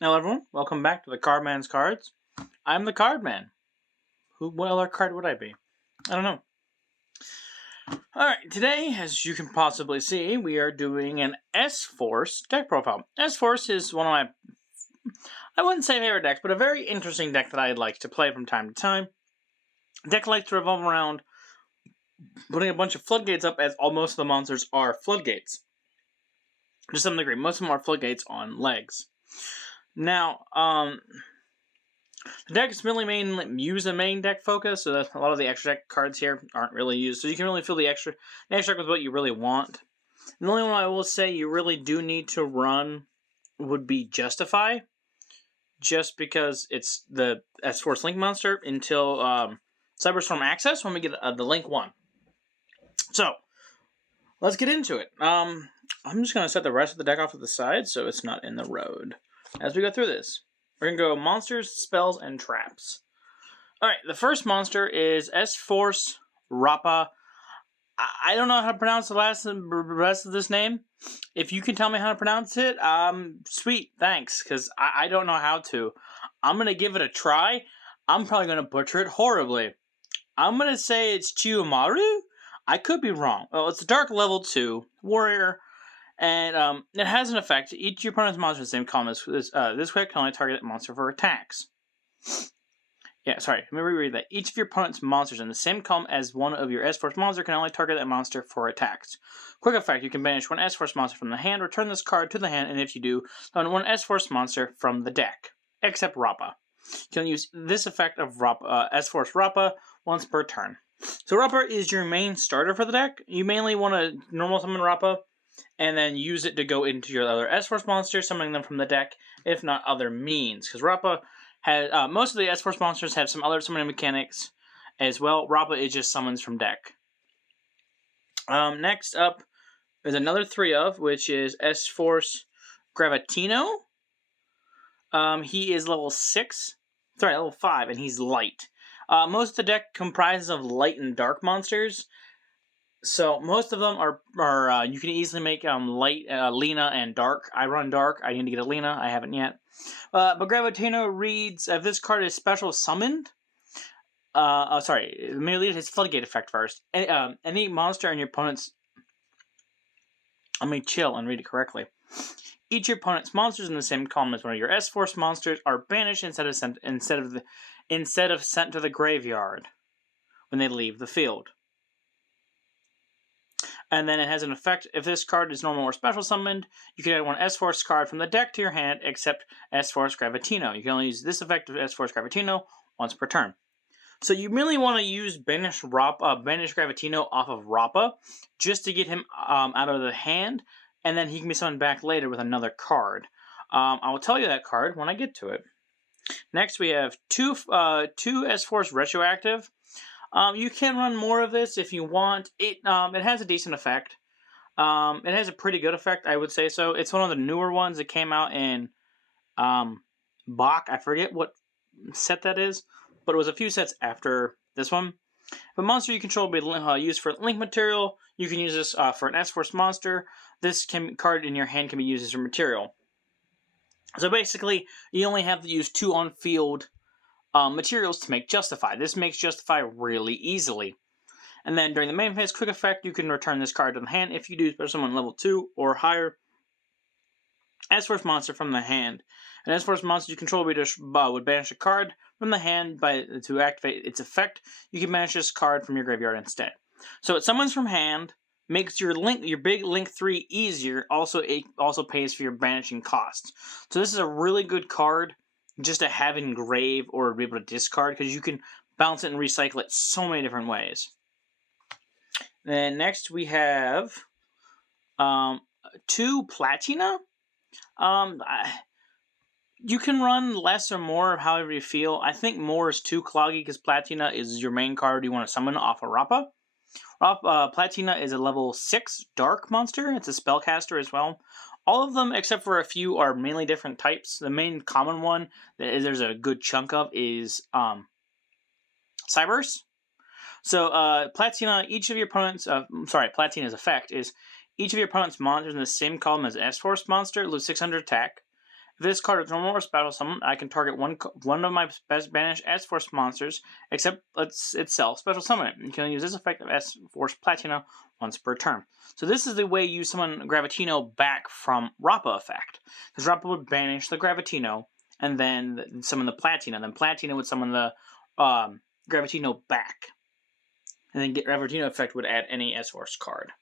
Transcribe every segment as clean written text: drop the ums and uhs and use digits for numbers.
Hello, everyone. Welcome back to the Cardman's Cards. I'm the Cardman. What other card would I be? I don't know. Alright, today, as you can possibly see, we are doing an S-Force deck profile. S-Force is one of my, I wouldn't say favorite decks, but a very interesting deck that I like to play from time to time. The deck likes to revolve around putting a bunch of floodgates up, as almost of the monsters are floodgates. To some degree, most of them are floodgates on legs. Now, the deck is really use a main deck focus, so that a lot of the extra deck cards here aren't really used. So you can really fill the extra deck with what you really want. The only one I will say you really do need to run would be Justify, just because it's the S-Force Link monster until Cyberstorm Access when we get the Link 1. So, let's get into it. I'm just going to set the rest of the deck off to the side so it's not in the road as we go through this. We're going to go monsters, spells, and traps. Alright, the first monster is S-Force Rappa. I don't know how to pronounce the rest of this name. If you can tell me how to pronounce it, sweet, thanks, because I don't know how to. I'm going to give it a try. I'm probably going to butcher it horribly. I'm going to say it's Chiyomaru? I could be wrong. Well, it's a dark level 2 warrior, and it has an effect. Each of your opponent's monster in the same column as this quick can only target that monster for attacks. Yeah, sorry, let me reread that. Each of your opponent's monsters in the same column as one of your S-Force monster can only target that monster for attacks. Quick effect, you can banish one S-Force monster from the hand, return this card to the hand, and if you do, summon one S-Force monster from the deck. Except Rappa. You can use this effect of S-Force Rappa once per turn. So Rappa is your main starter for the deck. You mainly want to normal summon Rappa, and then use it to go into your other S-Force monsters, summoning them from the deck, if not other means. Because Rappa has most of the S-Force monsters have some other summoning mechanics as well. Rappa is just summons from deck. Next up is another 3 of, which is S-Force Gravitino. He is level 5, and he's light. Most of the deck comprises of light and dark monsters. So most of them are you can easily make light, Lena, and dark. I run dark. I need to get a Lena. I haven't yet. But Gravitino reads, if this card is special summoned, merely his floodgate effect first. Any monster in your opponent's, let me chill and read it correctly. Each of your opponent's monsters in the same column as one of your S-Force monsters are banished instead of sent to the graveyard when they leave the field. And then it has an effect. If this card is normal or special summoned, you can add one S-Force card from the deck to your hand, except S-Force Gravitino. You can only use this effect of S-Force Gravitino once per turn. So you really want to use Banish Gravitino off of Rappa, just to get him out of the hand, and then he can be summoned back later with another card. I will tell you that card when I get to it. Next, we have two S-Force Retroactive. You can run more of this if you want. It has a decent effect. It has a pretty good effect, I would say so. It's one of the newer ones that came out in Bach. I forget what set that is, but it was a few sets after this one. If a monster you control will be used for link material, you can use this for an S-Force monster. This card in your hand can be used as your material. So basically, you only have to use 2 on-field materials to make Justify. This makes Justify really easily. And then during the main phase, quick effect, you can return this card to the hand if you do special summon level 2 or higher S-Force monster from the hand. An S-Force monster you control would banish a card from the hand to activate its effect. You can banish this card from your graveyard instead. So it summons from hand, makes your big Link 3 easier, it also pays for your banishing costs. So this is a really good card just to have in grave or be able to discard, because you can bounce it and recycle it so many different ways. Then next we have 2 Platina. You can run less or more, however you feel. I think more is too cloggy because Platina is your main card you want to summon off of Rappa. Platina is a level 6 dark monster. It's a spellcaster as well. All of them, except for a few, are mainly different types. The main common one that there's a good chunk of is Cyberse. So Platina, Platina's effect is each of your opponent's monsters in the same column as S-Force monster lose 600 attack. If this card is normal or special summon, I can target one of my best banished S-Force monsters, except itself, special summon it. You can use this effect of S-Force Platina once per turn. So this is the way you summon Gravitino back from Rappa effect. Because Rappa would banish the Gravitino, and then summon the Platina. Then Platina would summon the Gravitino back. And then Gravitino effect would add any S-Force card.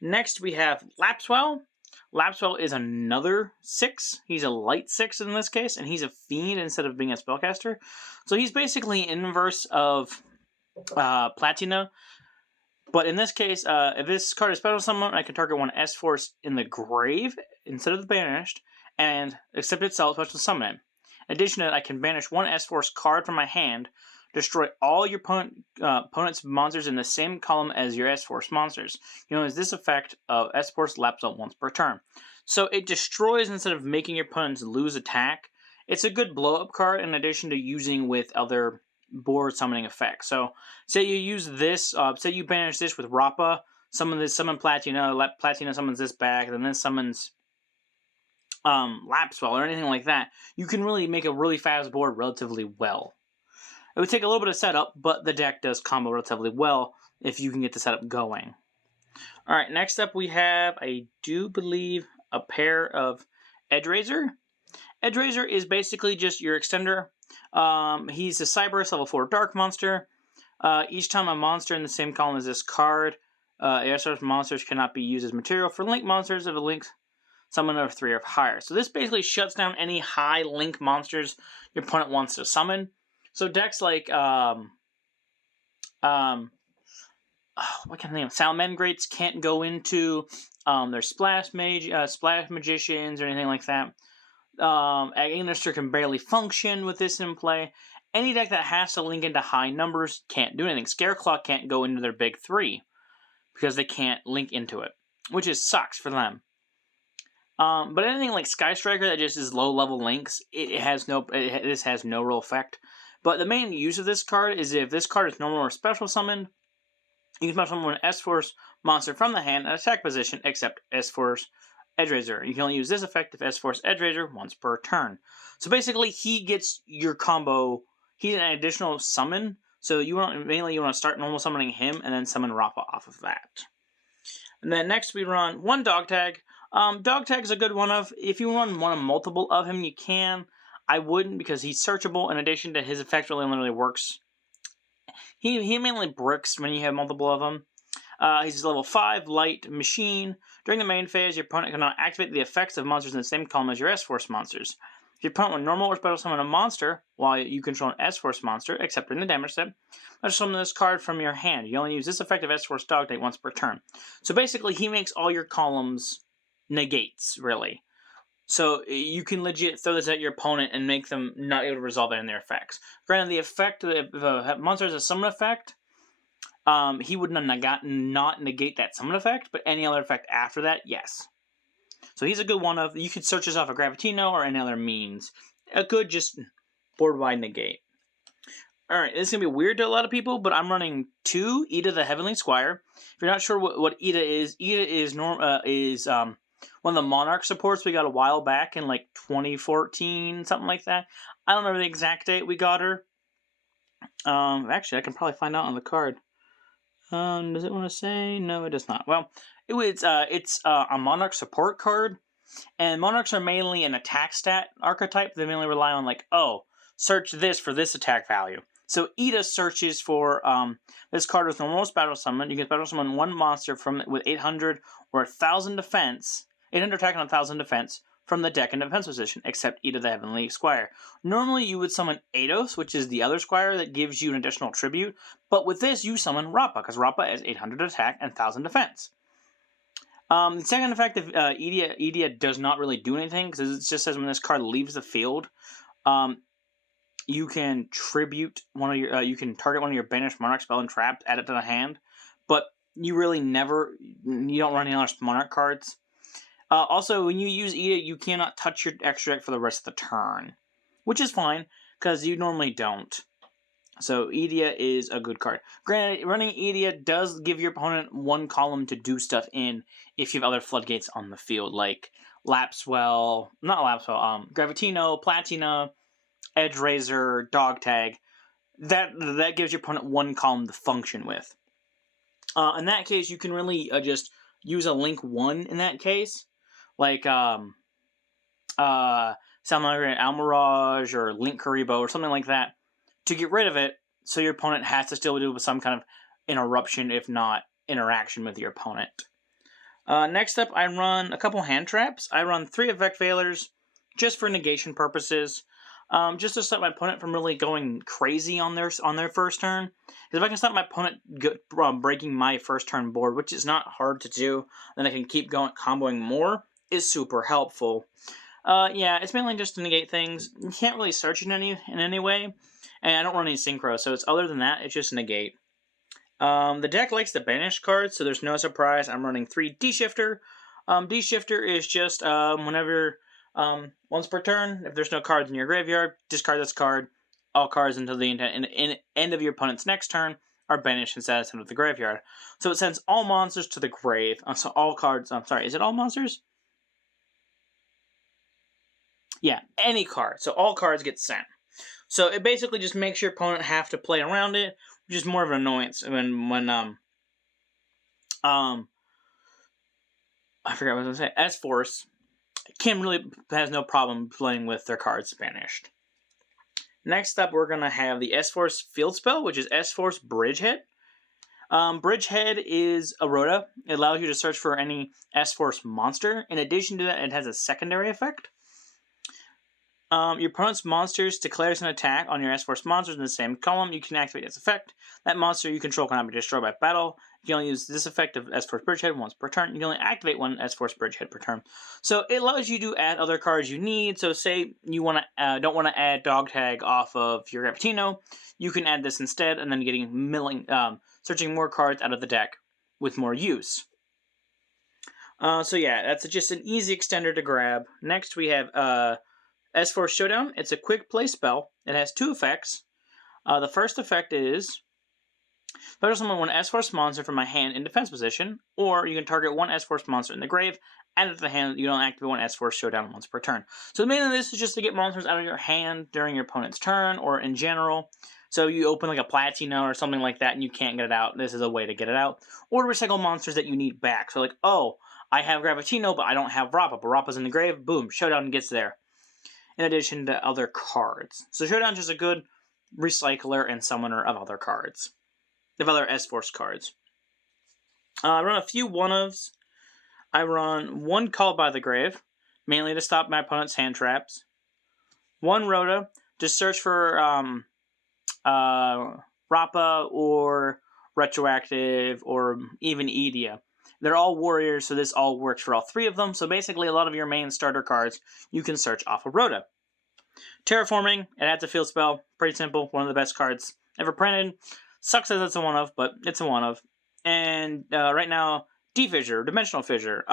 Next we have Lapswell. Lapswell is another 6. He's a light 6 in this case, and he's a fiend instead of being a spellcaster. So he's basically inverse of Platina. But in this case, if this card is special summon, I can target one S-Force in the grave instead of the banished, and accept itself special summon it. In addition to that, I can banish one S-Force card from my hand, destroy all your opponent's monsters in the same column as your S-Force monsters. You know, as this effect of S-Force Lapswell once per turn. So it destroys instead of making your opponents lose attack. It's a good blow-up card in addition to using with other board summoning effects. So say you use this, say you banish this with Rappa, summon Platina, Platina summons this back, and then summons Lapswell or anything like that. You can really make a really fast board relatively well. It would take a little bit of setup, but the deck does combo relatively well if you can get the setup going. Alright, next up we have, I do believe, a pair of Edrazor. Edrazor is basically just your extender. He's a Cyberus level 4 Dark monster. Each time a monster in the same column as this card, ASR's monsters cannot be used as material for link monsters if a link summon of 3 or higher. So this basically shuts down any high link monsters your opponent wants to summon. So decks like what kind of name? Salamangreats can't go into. There's Splash Magicians or anything like that. Agnister can barely function with this in play. Any deck that has to link into high numbers can't do anything. Scareclaw can't go into their big 3 because they can't link into it, which sucks for them. But anything like Sky Striker that just is low level links, this has no real effect. But the main use of this card is if this card is normal or special summoned, you can special summon an S-Force monster from the hand at attack position, except S-Force Edrazor. You can only use this effect of S-Force Edrazor once per turn. So basically, he gets your combo. He's an additional summon. So you want to start normal summoning him and then summon Rappa off of that. And then next we run one Dog Tag. Dog Tag is a good one of. If you run one of multiple of him, you can. I wouldn't because he's searchable. In addition to his effect really works. He mainly bricks when you have multiple of them. He's a level 5 light machine. During the main phase, your opponent cannot activate the effects of monsters in the same column as your S-Force monsters. If your opponent would normal or special summon a monster while you control an S-Force monster, except in the damage step, let's summon this card from your hand. You only use this effect of S-Force Dog Tag once per turn. So basically, he makes all your columns negates, really. So you can legit throw this at your opponent and make them not able to resolve it in their effects. Granted, the effect, if a monster has a summon effect, he would not negate that summon effect, but any other effect after that, yes. So he's a good one of. You could search this off of Gravitino or any other means. A good just board-wide negate. Alright, this is going to be weird to a lot of people, but I'm running 2 Ida the Heavenly Squire. If you're not sure what Ida is one of the Monarch supports we got a while back in like 2014, something like that. I don't remember the exact date we got her. Actually, I can probably find out on the card. Does it want to say? No, it does not. Well, it's a Monarch support card, and Monarchs are mainly an attack stat archetype. They mainly rely on like, search this for this attack value. So Ida searches for this card with normal special summon. You can special summon one monster with 800 or 1,000 defense, 800 attack and 1,000 defense from the deck in defense position, except Ida the Heavenly Squire. Normally you would summon Eidos, which is the other Squire that gives you an additional tribute, but with this you summon Rappa, because Rappa has 800 attack and 1,000 defense. The second effect of Idia does not really do anything, because it just says when this card leaves the field, you can tribute one of your, you can target one of your banished Monarch spell and traps, add it to the hand, but you really you don't run any other Monarch cards. Also, when you use Ida, you cannot touch your extra deck for the rest of the turn, which is fine, because you normally don't. So, Idia is a good card. Granted, running Idia does give your opponent one column to do stuff in if you have other floodgates on the field, like Gravitino, Platina, Edge Razor, Dog Tag. That gives your opponent one column to function with. In that case, you can really just use a link 1 in that case, like Salamander Almirage or Link Kuriboh or something like that, to get rid of it, so your opponent has to still do some kind of interruption, if not interaction with your opponent. Next up, I run a couple hand traps. I run 3 Effect Veilers, just for negation purposes, just to stop my opponent from really going crazy on their first turn. Because if I can stop my opponent breaking my first turn board, which is not hard to do, then I can keep going comboing more, is super helpful. Yeah, it's mainly just to negate things. You can't really search in any way, and I don't run any synchro, so it's other than that, it's just negate. The deck likes to banish cards, so there's no surprise. I'm running 3 D-Shifter. D-Shifter is just whenever, once per turn, if there's no cards in your graveyard, discard this card. All cards until the end of your opponent's next turn are banished instead of sent to the graveyard. So it sends all monsters to the grave. So all cards, I'm sorry, is it all monsters? Yeah, any card. So all cards get sent. So it basically just makes your opponent have to play around it, which is more of an annoyance when I forgot what I was going to say. S-Force has no problem playing with their cards banished. Next up, we're going to have the S-Force Field Spell, which is S-Force Bridgehead. Bridgehead is a Rhoda. It allows you to search for any S-Force monster. In addition to that, it has a secondary effect. Your opponent's monsters declares an attack on your S-Force monsters in the same column. You can activate its effect. That monster you control cannot be destroyed by battle. You can only use this effect of S-Force Bridgehead once per turn. You can only activate one S-Force Bridgehead per turn. So it allows you to add other cards you need. So say you don't want to add Dog Tag off of your Gravitino, you can add this instead, and then searching more cards out of the deck with more use. So yeah, that's just an easy extender to grab. Next we have S-Force Showdown. It's a quick play spell. It has 2 effects. The first effect is special summon one S-Force monster from my hand in defense position, or you can target one S-Force monster in the grave, add it to the hand. You don't activate one S-Force Showdown once per turn. So the main of this is just to get monsters out of your hand during your opponent's turn, or in general. So you open like a Platina or something like that and you can't get it out. This is a way to get it out. Or to recycle monsters that you need back. So like, oh, I have Gravitino, but I don't have Rappa. But Rappa's in the grave. Boom, Showdown gets there. In addition to other cards. So Showdown's just a good recycler and summoner of other cards. Of other S-Force cards. I run a few one-ofs. I run 1 Called by the Grave, mainly to stop my opponent's hand traps. 1 Rhoda, to search for Rappa or Retroactive or even Edea. They're all warriors, so this all works for all 3 of them. So basically, a lot of your main starter cards you can search off of Rhoda. Terraforming, it adds a field spell. Pretty simple. One of the best cards ever printed. Sucks as it's a one-of, but it's a one-of. And right now, D-Fissure, Dimensional Fissure.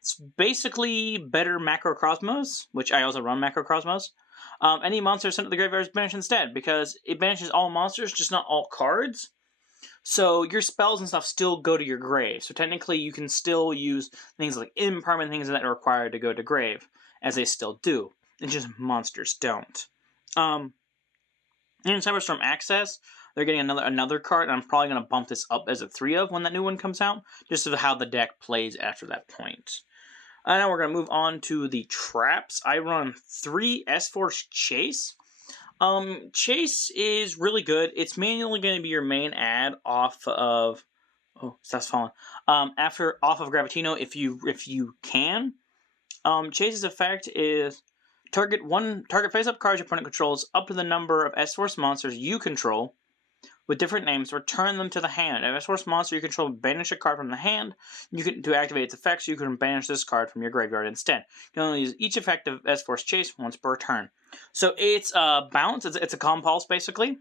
It's basically better Macrocosmos, which I also run Macrocosmos. Any monster sent to the graveyard is banished instead, because it banishes all monsters, just not all cards. So your spells and stuff still go to your grave. So technically you can still use things like impermanent things that are required to go to grave, as they still do. It's just monsters don't. In Cyberstorm Access, they're getting another card, and I'm probably going to bump this up as a 3-of when that new one comes out, just of how the deck plays after that point. Now we're going to move on to the traps. I run 3 S-Force Chase. Chase is really good. It's mainly going to be your main ad off of... Oh, that's falling. Off of Gravitino if you can. Chase's effect is target face-up cards your opponent controls up to the number of S-Force monsters you control with different names. Return them to the hand. If S-Force monster you control banish a card from the hand, to activate its effects, you can banish this card from your graveyard instead. You can only use each effect of S-Force Chase once per turn. So it's bounce. It's a compulse basically.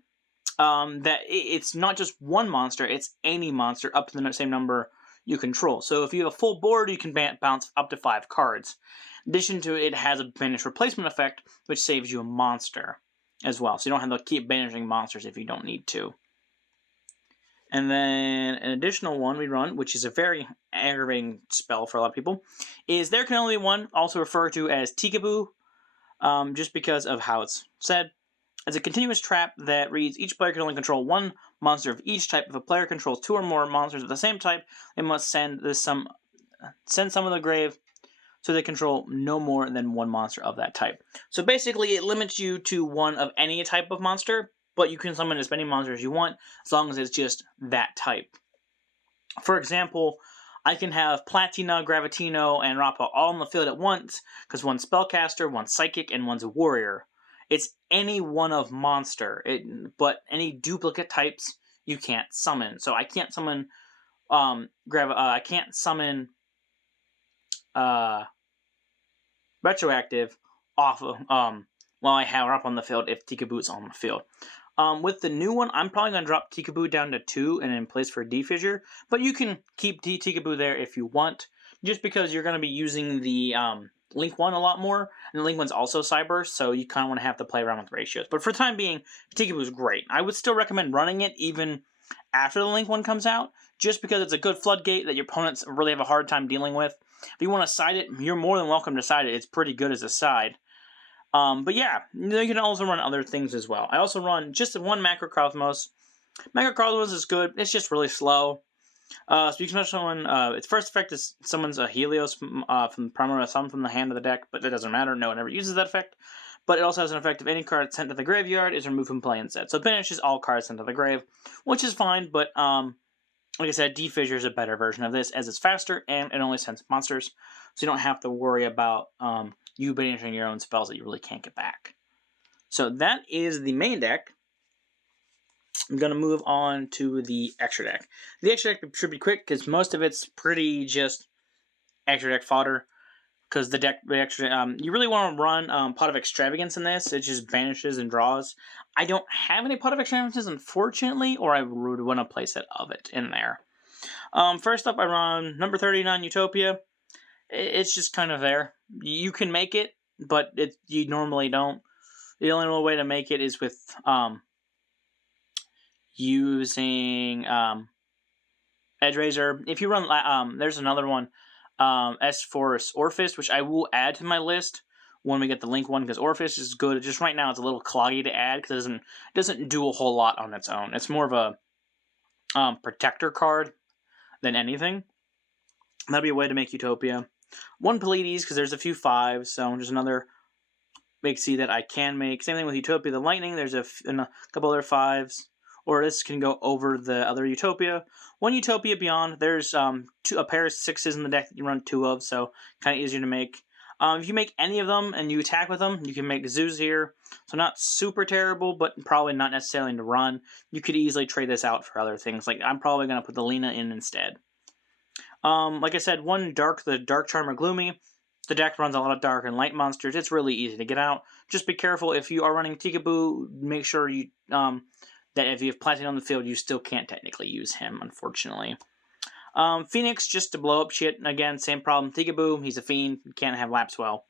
That it's not just one monster. It's any monster up to the same number you control. So if you have a full board, you can bounce up to 5 cards. In addition to it, has a banish replacement effect, which saves you a monster as well. So you don't have to keep banishing monsters if you don't need to. And then an additional one we run, which is a very aggravating spell for a lot of people, is There Can Only Be One, also referred to as Tikaboo, just because of how it's said. It's a continuous trap that reads each player can only control one monster of each type. If a player controls 2 or more monsters of the same type, they must send some to the grave, so they control no more than one monster of that type. So basically, it limits you to one of any type of monster, but you can summon as many monsters as you want, as long as it's just that type. For example, I can have Platina, Gravitino, and Rappa all on the field at once, because one's Spellcaster, one's Psychic, and one's a Warrior. It's any one of monster, but any duplicate types you can't summon. So I can't summon I can't summon Retroactive off of while I have her up on the field if Tikaboo's on the field. With the new one, I'm probably going to drop Tikaboo down to 2 and in place for D-Fissure, but you can keep Tikaboo there if you want, just because you're going to be using the Link 1 a lot more, and the Link 1's also Cyber, so you kind of want to have to play around with ratios. But for the time being, Tikaboo's great. I would still recommend running it even after the Link 1 comes out, just because it's a good floodgate that your opponents really have a hard time dealing with. If you want to side it, you're more than welcome to side it. It's pretty good as a side. But yeah, you can also run other things as well. I also run just one Macrocosmos. Macrocosmos is good. It's just really slow. So you can summon, its first effect is summons a Helios from Primary Summon from the hand of the deck, but that doesn't matter. No one ever uses that effect. But it also has an effect if any card sent to the graveyard is removed from play instead. So it banishes all cards sent to the grave, which is fine, but like I said, D-Fissure is a better version of this, as it's faster and it only sends monsters, so you don't have to worry about you banishing your own spells that you really can't get back. So that is the main deck. I'm going to move on to the extra deck. The extra deck should be quick, because most of it's pretty just extra deck fodder. Because the extra, you really want to run Pot of Extravagance in this. It just banishes and draws. I don't have any Pot of Extravagances, unfortunately, or I would want to play a set of it in there. First up, I run number 39 Utopia. It's just kind of there. You can make it, but you normally don't. The only real way to make it is with using Edgerazor. If you run, there's another one. S-Force Orphis, which I will add to my list when we get the Link one, because Orphis is good. Just right now, it's a little cloggy to add because it doesn't do a whole lot on its own. It's more of a protector card than anything. That'd be a way to make Utopia. One Pleiades, because there's a few 5s, so there's another Big C that I can make. Same thing with Utopia the Lightning. There's a couple other 5s. Or this can go over the other Utopia. One Utopia Beyond, there's a pair of 6s in the deck that you run 2 of, so kind of easier to make. If you make any of them and you attack with them, you can make Zoos here. So not super terrible, but probably not necessarily to run. You could easily trade this out for other things. Like, I'm probably going to put the Lina in instead. Like I said, one the Dark Charmer Gloomy. The deck runs a lot of dark and light monsters. It's really easy to get out. Just be careful if you are running Tikaboo. Make sure you that if you have Platina on the field, you still can't technically use him, unfortunately. Phoenix, just to blow up shit. Again, same problem. Tikaboo, he's a fiend. Can't have Lapswell.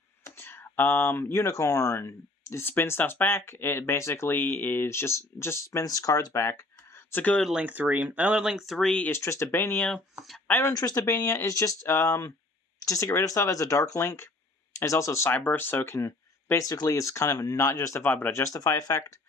Unicorn, it spins stuff back. It basically is just spins cards back. It's a good Link 3. Another Link 3 is Tristabania. I run Tristabania is just to get rid of stuff as a Dark Link. It's also Cyber, so it can basically it's kind of not justify, but a justify effect.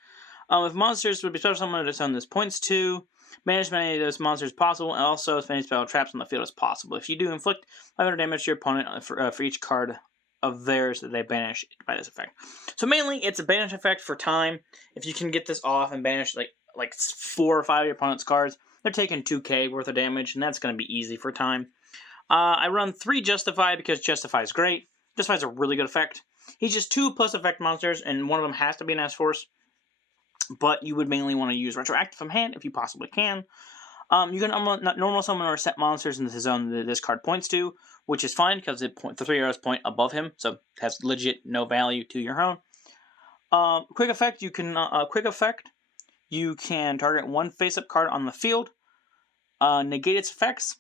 If monsters would be special summoned on this points to, manage as many of those monsters as possible, and also as many spell traps on the field as possible. If you do inflict 500 damage to your opponent for each card of theirs that they banish by this effect. So mainly, it's a banish effect for time. If you can get this off and banish like 4 or 5 of your opponent's cards, they're taking 2k worth of damage, and that's going to be easy for time. I run 3 Justify because Justify is great. Justify is a really good effect. He's just 2+ effect monsters, and one of them has to be an S-Force. But you would mainly want to use Retroactive from hand if you possibly can. You can normal summon or set monsters into the zone that this card points to, which is fine because the 3 arrows point above him, so it has legit no value to your own. Quick effect, you can target one face-up card on the field, negate its effects,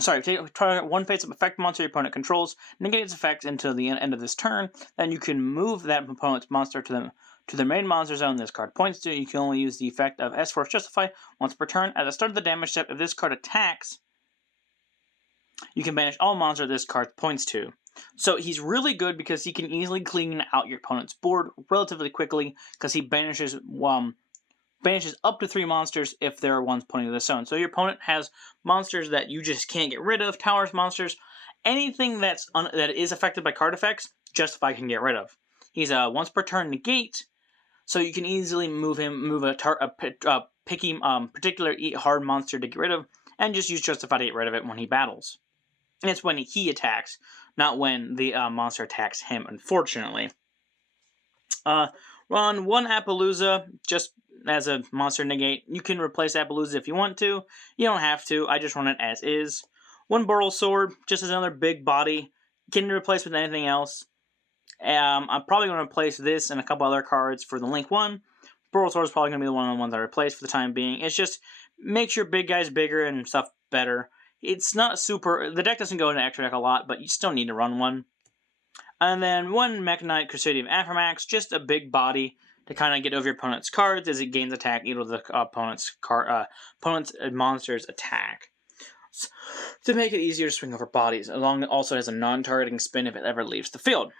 Sorry, target one face-up effect monster your opponent controls, negate its effects until the end of this turn. Then you can move that opponent's monster to the main monster zone this card points to. You can only use the effect of S-Force Justify once per turn. At the start of the damage step, if this card attacks, you can banish all monsters this card points to. So he's really good because he can easily clean out your opponent's board relatively quickly because he banishes up to 3 monsters if there are ones pointing to the zone. So your opponent has monsters that you just can't get rid of, towers monsters, anything that is affected by card effects, Justify can get rid of. He's a once per turn negate, so you can easily move a picky particular hard monster to get rid of, and just use Justify to get rid of it when he battles. And it's when he attacks, not when the monster attacks him, unfortunately. Run 1 Appaloosa, just as a monster negate. You can replace Appaloosa if you want to. You don't have to. I just run it as is. 1 Burl Sword, just as another big body. Can be replaced with anything else. I'm probably going to replace this and a couple other cards for the Link 1. Burl Sword is probably going to be one of the ones I replace for the time being. It's just makes your big guys bigger and stuff better. It's not super... The deck doesn't go into extra deck a lot, but you still need to run one. And then 1 Mekk-Knight Custodian of Aphromax, just a big body to kind of get over your opponent's cards as it gains attack equal to the opponent's monster's attack. So, to make it easier to swing over bodies, along it also has a non-targeting spin if it ever leaves the field.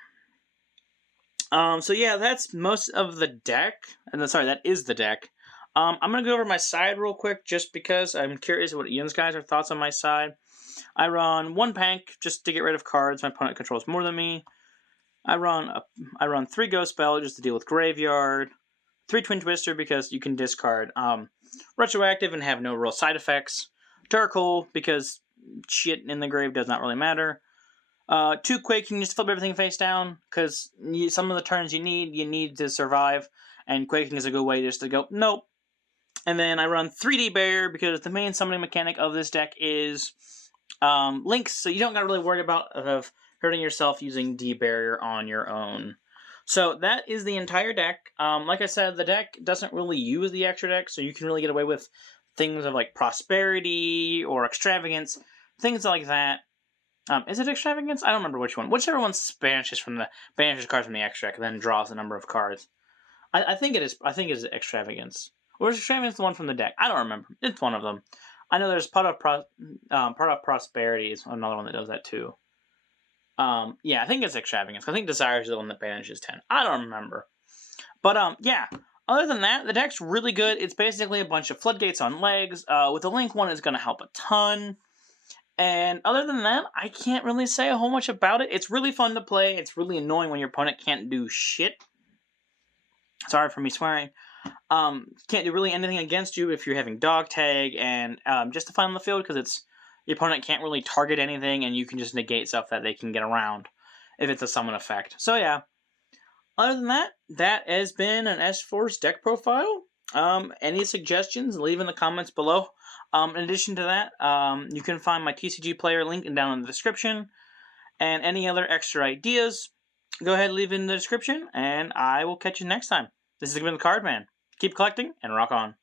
So yeah, that's most of the deck. And sorry, that is the deck. I'm going to go over my side real quick just because I'm curious what Ian's guys are thoughts on my side. I run 1 Pank just to get rid of cards my opponent controls more than me. I run 3 Ghost Spell just to deal with Graveyard. 3 Twin Twister because you can discard Retroactive and have no real side effects. Darkhold because shit in the grave does not really matter. 2 Quaking just to flip everything face down because some of the turns you need to survive, and Quaking is a good way just to go nope. And then I run 3D Barrier because the main summoning mechanic of this deck is links, so you don't got to really worry about hurting yourself using D-Barrier on your own. So that is the entire deck. Like I said, the deck doesn't really use the extra deck, so you can really get away with things of like Prosperity or Extravagance, things like that. Is it Extravagance? I don't remember which one. Whichever one banishes cards from the extra deck and then draws a number of cards. I think it is. I think it is Extravagance. Or is Extravagance the one from the deck? I don't remember. It's one of them. I know there's Part of Prosperity is another one that does that too. Yeah, I think it's Extravagance. I think Desire is the one that banishes 10. I don't remember. But, yeah. Other than that, the deck's really good. It's basically a bunch of Floodgates on legs. With the Link one, it's going to help a ton. And other than that, I can't really say a whole much about it. It's really fun to play. It's really annoying when your opponent can't do shit. Sorry for me swearing. Can't do really anything against you if you're having Dog Tag and Justify on the field because your opponent can't really target anything and you can just negate stuff that they can get around if it's a summon effect. So yeah. Other than that, that has been an S-Force deck profile. Any suggestions, leave in the comments below. In addition to that, you can find my TCG player link down in the description. And any other extra ideas, go ahead and leave in the description, and I will catch you next time. This has been the Card Man. Keep collecting, and rock on.